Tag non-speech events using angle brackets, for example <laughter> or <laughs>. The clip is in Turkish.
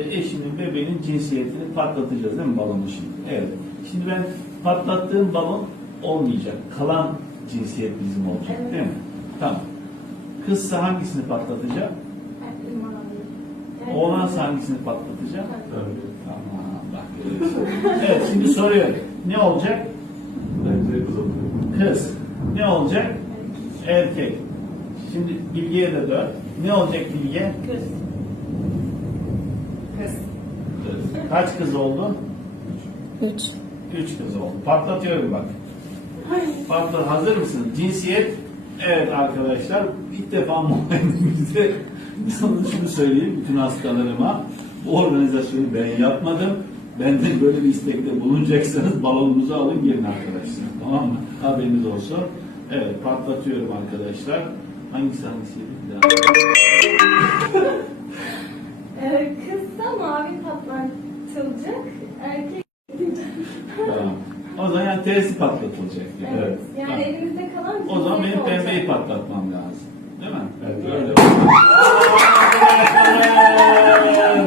eşinin bebeğinin cinsiyetini patlatacağız değil mi balonu şimdi? Evet. Şimdi ben patlattığım balon olmayacak. Kalan cinsiyet bizim olacak Evet. değil mi? Tamam. Kızsa hangisini patlatacak? Mavi. Oğlansa hangisini patlatacak? Evet. Tamam bak görüyorsun. Evet şimdi soruyorum. Ne olacak? Kız. Ne olacak? Erkek. Şimdi Bilge'ye de dön. Ne olacak Bilge? Kız. Kız. Kaç kız oldu? Üç. Üç kız oldu. Patlatıyorum bak. Patlat. Hazır mısın? Cinsiyet. Evet arkadaşlar. ilk defa muayenemizde yalnız şunu söyleyeyim bütün hastalarıma. Bu organizasyonu ben yapmadım. Benden böyle bir istekte bulunacaksanız balonunuzu alın gelin arkadaşlar. Tamam mı? Haberiniz olsun. Evet patlatıyorum arkadaşlar. Hangisi hangisiydi? önce Tamam. O zaman yani T'si patlatılacak. Evet. Evet. Yani Tamam. elimizde kalan O zaman benim şey pembeyi patlatmam lazım. Değil mi? Evet. Öyle. <laughs>